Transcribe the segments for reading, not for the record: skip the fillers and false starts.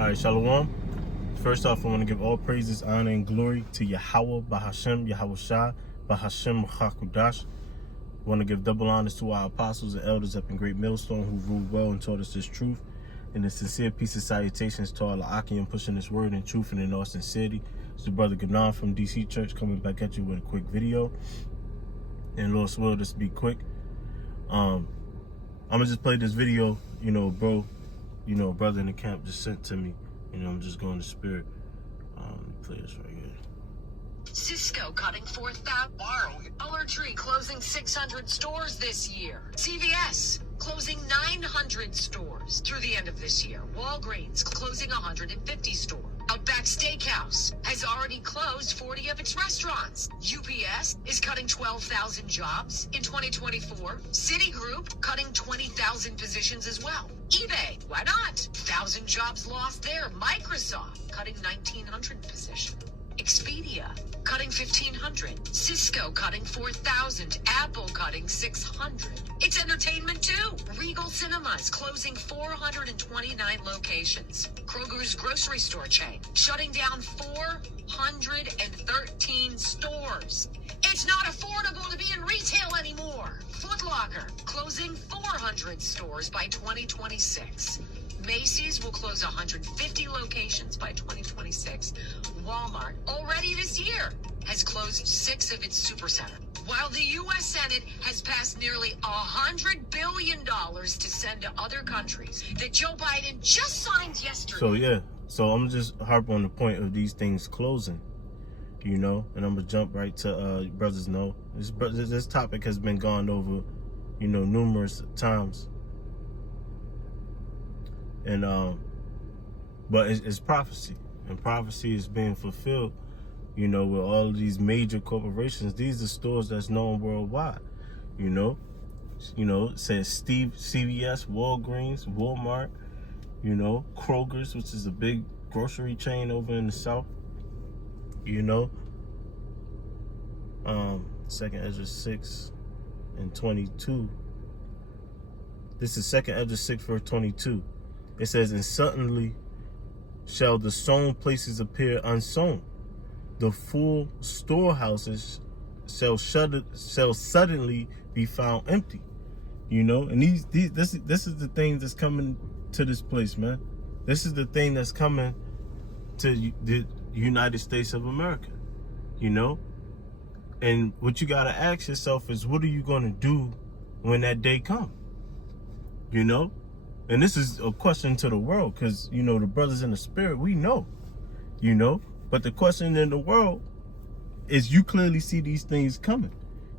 All right, Shalom. First off, I want to give all praises, honor, and glory to Yahweh, Bahashem, Yahweh Shah, Bahashem, Hakudash. I want to give double honors to our apostles and elders up in Great Millstone who ruled well and taught us this truth. And a sincere peace and salutations to all the Akim pushing this word in truth and in all sincerity. It's the brother Gnan from DC Church coming back at you with a quick video. And Lord's will, this be quick. I'm going to just play this video, bro. A brother in the camp just sent to me. I'm just going to spirit. Let me play this right here. Cisco cutting 4,000. Dollar Tree closing 600 stores this year. CVS closing 900 stores through the end of this year. Walgreens closing 150 stores. Outback Steakhouse has already closed 40 of its restaurants. UPS is cutting 12,000 jobs in 2024. Citigroup cutting 20,000 positions as well. eBay, why not? 1,000 jobs lost there. Microsoft cutting 1,900 positions. Expedia cutting 1,500. Cisco cutting 4,000. Apple cutting 600. It's entertainment too. Regal Cinemas closing 429 locations. Kroger's grocery store chain shutting down 413 stores. It's not affordable to be in retail anymore. Foot Locker closing 400 stores by 2026. Macy's will close 150 locations by 2026. Walmart, already this year, has closed 6 of its supercenters. While the U.S. Senate has passed nearly $100 billion to send to other countries that Joe Biden just signed yesterday. So I'm just harp on the point of these things closing, and I'm going to jump right to brothers know. This topic has been gone over, numerous times. And but it's prophecy, and prophecy is being fulfilled, with all of these major corporations. These are stores that's known worldwide, it says CVS, Walgreens, Walmart, Kroger's, which is a big grocery chain over in the South, Second Ezra 6 and 22. This is Second Ezra 6 verse 22. It says, and suddenly shall the sown places appear unsown. The full storehouses shall suddenly be found empty. And this is the thing that's coming to this place, man. This is the thing that's coming to the United States of America, And what you got to ask yourself is, what are you going to do when that day comes? And this is a question to the world, because, the brothers in the spirit, we know, But the question in the world is, you clearly see these things coming,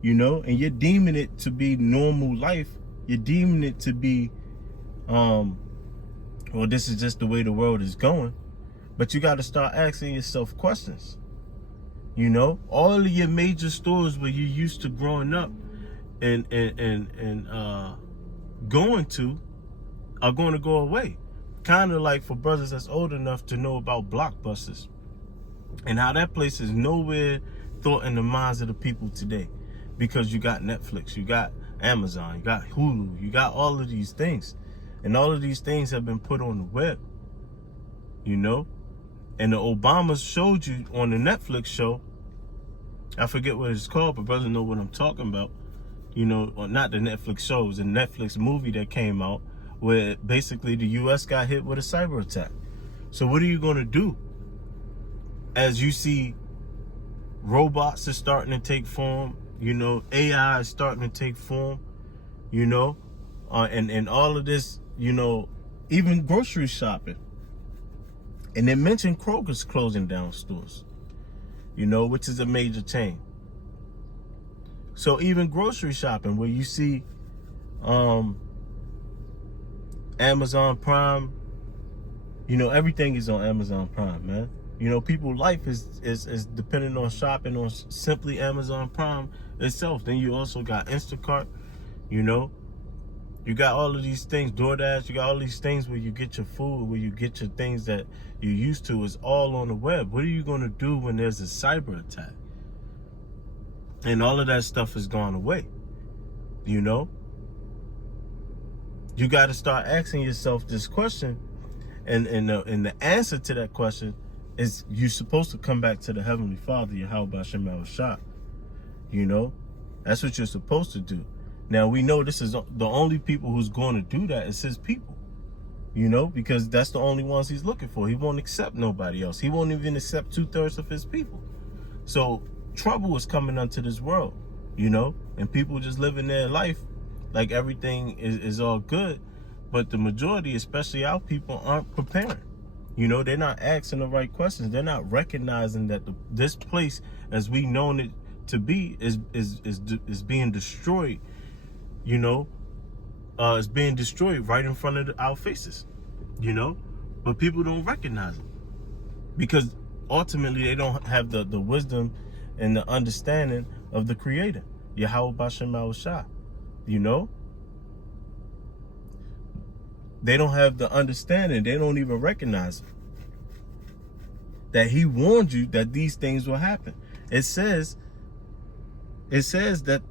and you're deeming it to be normal life. You're deeming it to be, well, this is just the way the world is going. But you got to start asking yourself questions. All of your major stores where you used to growing up and going to, are going to go away. Kind of like for brothers that's old enough to know about Blockbusters and how that place is nowhere thought in the minds of the people today, because you got Netflix, you got Amazon, you got Hulu, you got all of these things, and all of these things have been put on the web, and the Obamas showed you on the Netflix show, I forget what it's called, but brothers know what I'm talking about, or not the Netflix show, it was a Netflix movie that came out where basically the U.S. got hit with a cyber attack. So what are you going to do as you see robots are starting to take form, AI is starting to take form, and all of this, even grocery shopping. And they mentioned Kroger's closing down stores, which is a major chain. So even grocery shopping, where you see Amazon Prime, everything is on Amazon Prime, man. People's life is dependent on shopping on simply Amazon Prime itself. Then you also got Instacart, you got all of these things, DoorDash, you got all these things where you get your food, where you get your things that you're used to, is all on the web. What are you going to do when there's a cyber attack? And all of that stuff has gone away, You got to start asking yourself this question And the answer to that question is you're supposed to come back to the Heavenly Father, Yahweh Hashem Shah. You know, that's what you're supposed to do. Now we know this is the only people who's going to do that is his people. You know, because that's the only ones he's looking for. He won't accept nobody else. He won't even accept 2/3 of his people. So trouble is coming onto this world, you know, and people just living their life like everything is all good. But the majority, especially our people, aren't preparing. You know, they're not asking the right questions. They're not recognizing that this place, as we known it to be, is being destroyed. You know, it's being destroyed right in front of our faces. You know, but people don't recognize it because ultimately they don't have the wisdom and the understanding of the Creator, Yahweh Bashem Shah. You know, they don't have the understanding. They don't even recognize that he warned you that these things will happen. It says that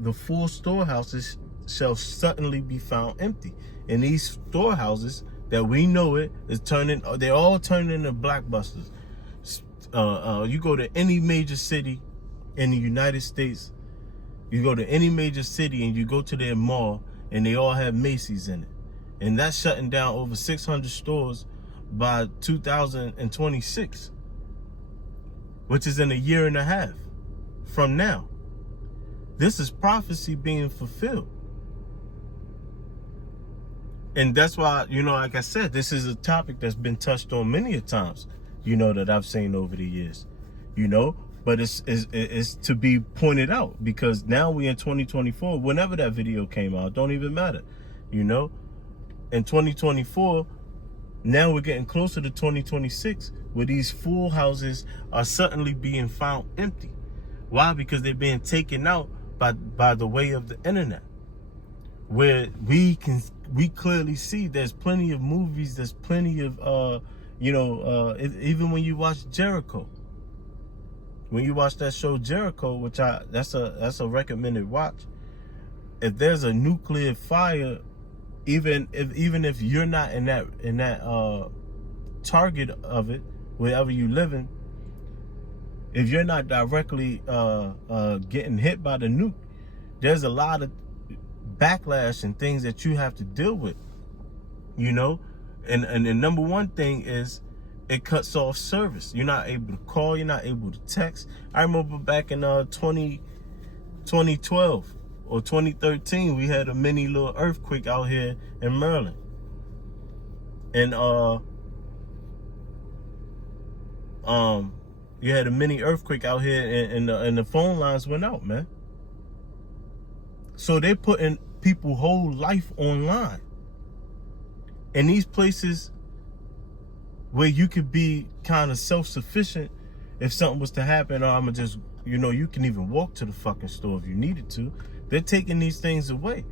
the full storehouses shall suddenly be found empty. And these storehouses that we know they're all turning into blockbusters. You go to any major city in the United States, you go to any major city and you go to their mall and they all have Macy's in it. And that's shutting down over 600 stores by 2026, which is in a year and a half from now. This is prophecy being fulfilled. And that's why, you know, like I said, this is a topic that's been touched on many a times, you know, that I've seen over the years, you know, but it's to be pointed out because now we in 2024, whenever that video came out, don't even matter, you know, in 2024, now we're getting closer to 2026 where these full houses are suddenly being found empty. Why? Because they're being taken out by the way of the internet, where we clearly see there's plenty of movies, there's plenty of even when you watch Jericho, when you watch that show Jericho, which that's a recommended watch. If there's a nuclear fire, even if you're not in that target of it, wherever you living, if you're not directly getting hit by the nuke, there's a lot of backlash and things that you have to deal with, you know. And the number one thing is it cuts off service. You're not able to call, you're not able to text. I remember back in 2012 or 2013, we had a mini little earthquake out here in Maryland. And you had a mini earthquake out here and the phone lines went out, man. So they're putting people's whole life online. And these places where you could be kind of self-sufficient if something was to happen, or I'ma just, you know, you can even walk to the fucking store if you needed to. They're taking these things away.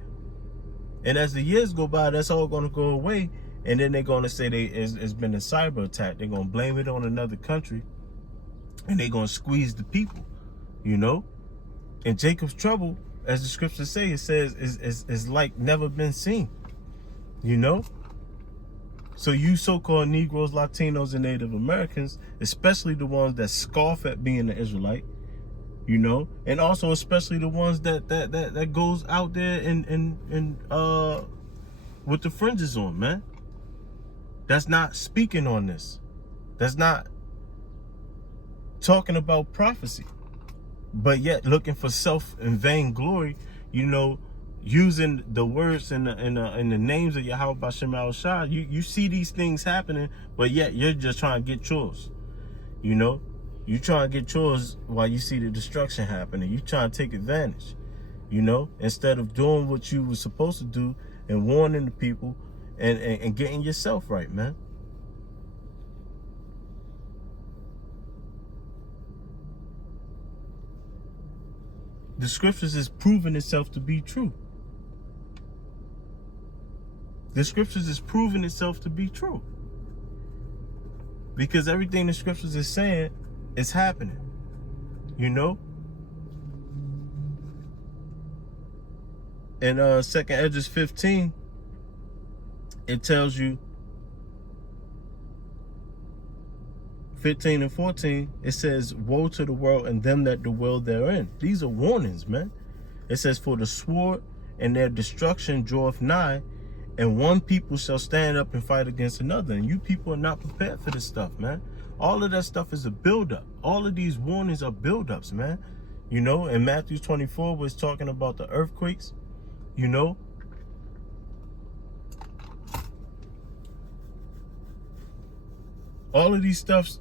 And as the years go by, that's all gonna go away. And then they're gonna say it's been a cyber attack. They're gonna blame it on another country. And they're gonna squeeze the people, you know? And Jacob's trouble, as the scriptures say, it says is like never been seen, you know? So you so-called Negroes, Latinos, and Native Americans, especially the ones that scoff at being an Israelite, you know, and also especially the ones that goes out there and with the fringes on, man. That's not speaking on this. That's not talking about prophecy, but yet looking for self and vainglory, you know, using the words and the names of Yahweh Bashem Shah. You see these things happening, but yet you're just trying to get yours. You know, you trying to get yours while you see the destruction happening. You trying to take advantage, you know, instead of doing what you were supposed to do and warning the people and getting yourself right, man. The scriptures is proving itself to be true. The scriptures is proving itself to be true. Because everything the scriptures is saying is happening. You know? In 2nd Esdras 15, it tells you 15 and 14, it says, woe to the world and them that dwell therein. These are warnings, man. It says, for the sword and their destruction draweth nigh, and one people shall stand up and fight against another. And you people are not prepared for this stuff, man. All of that stuff is a buildup. All of these warnings are buildups, man. You know, in Matthew 24, where it's talking about the earthquakes, you know, all of these stuffs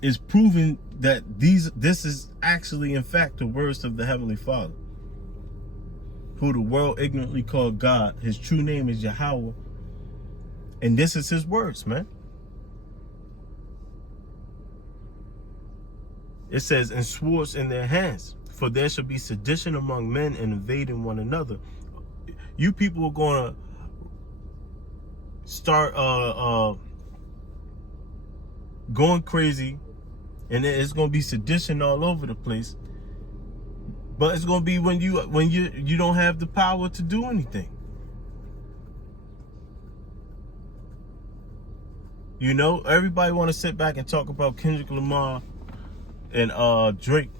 is proving that this is actually, in fact, the words of the Heavenly Father, who the world ignorantly called God. His true name is Yahweh. And this is his words, man. It says, and swords in their hands, for there shall be sedition among men and invading one another. You people are going to start going crazy, and it's going to be sedition all over the place. But it's going to be when you don't have the power to do anything. You know, everybody want to sit back and talk about Kendrick Lamar and Drake,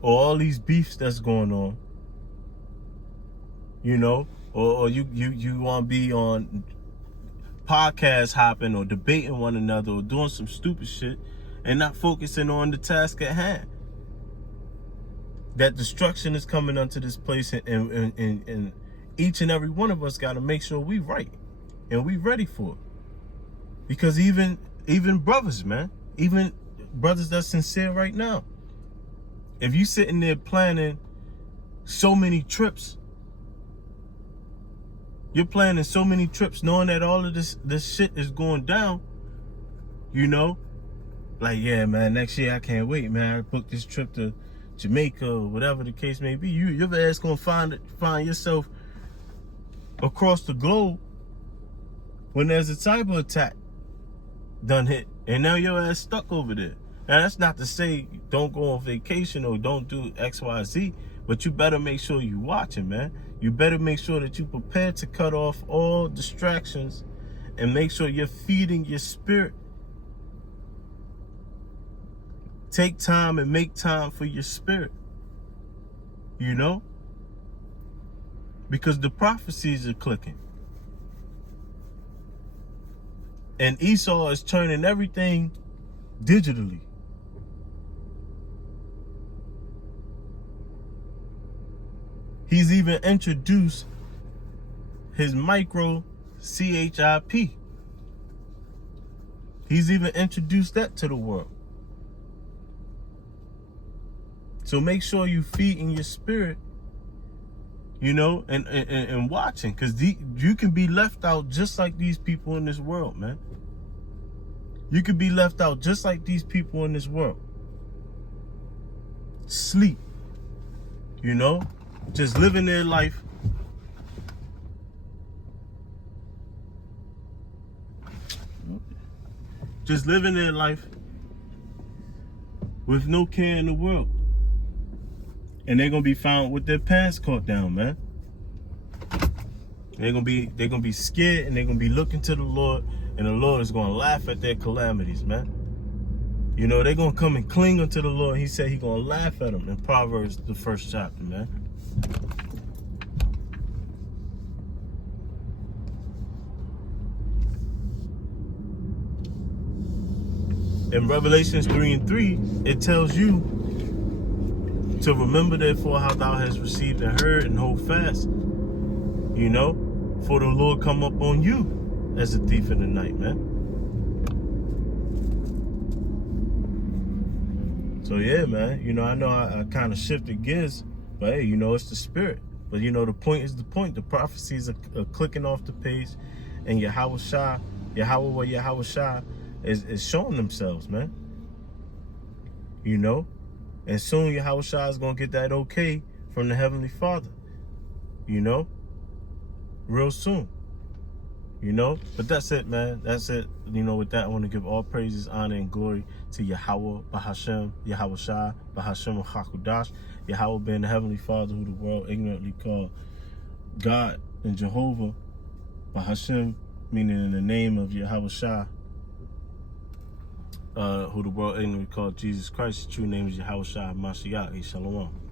or all these beefs that's going on. You know, or you want to be on podcast hopping or debating one another or doing some stupid shit and not focusing on the task at hand. That destruction is coming onto this place, and each and every one of us got to make sure we right and we ready for it. Because even brothers, man, even brothers that's sincere right now, if you sitting there planning so many trips, you're planning so many trips knowing that all of this shit is going down, you know, like, yeah, man, next year I can't wait, man. I booked this trip to Jamaica or whatever the case may be. Your ass gonna find yourself across the globe when there's a cyber attack done hit, and now your ass stuck over there. Now that's not to say don't go on vacation or don't do XYZ, but you better make sure you watching, man. You better make sure that you prepared to cut off all distractions and make sure you're feeding your spirit. Take time and make time for your spirit. You know? Because the prophecies are clicking. And Esau is turning everything digitally. He's even introduced his micro CHIP. He's even introduced that to the world. So make sure you feed in your spirit, you know, and watching, because you can be left out just like these people in this world, man. You could be left out just like these people in this world. Sleep, you know, just living their life. Just living their life with no care in the world. And they're gonna be found with their pants caught down, man. They're gonna be scared, and they're gonna be looking to the Lord, and the Lord is gonna laugh at their calamities, man. You know, they're gonna come and cling unto the Lord. He said He's gonna laugh at them in Proverbs, the 1st chapter, man. In Revelations 3:3, it tells you to remember therefore how thou hast received and heard, and hold fast. You know, for the Lord come up on you as a thief in the night, man. So yeah, man, you know, I know I kind of shifted gears, but hey, you know, it's the spirit. But you know, the point is the point. The prophecies are clicking off the page, and Yahweh Shai is showing themselves, man. You know, and soon Yahweh Shai is gonna get that okay from the Heavenly Father. You know, real soon. You know, but that's it, man. That's it. You know, with that, I want to give all praises, honor, and glory to Yahweh, Bahashem, Yahweh Shai, Bahashem Hakudash, Yahweh being the Heavenly Father, who the world ignorantly called God, and Jehovah, Bahashem, meaning in the name of Yahweh Shai. who the world ignorantly called Jesus Christ. His true name is Yahushua Mashiach. Shalom.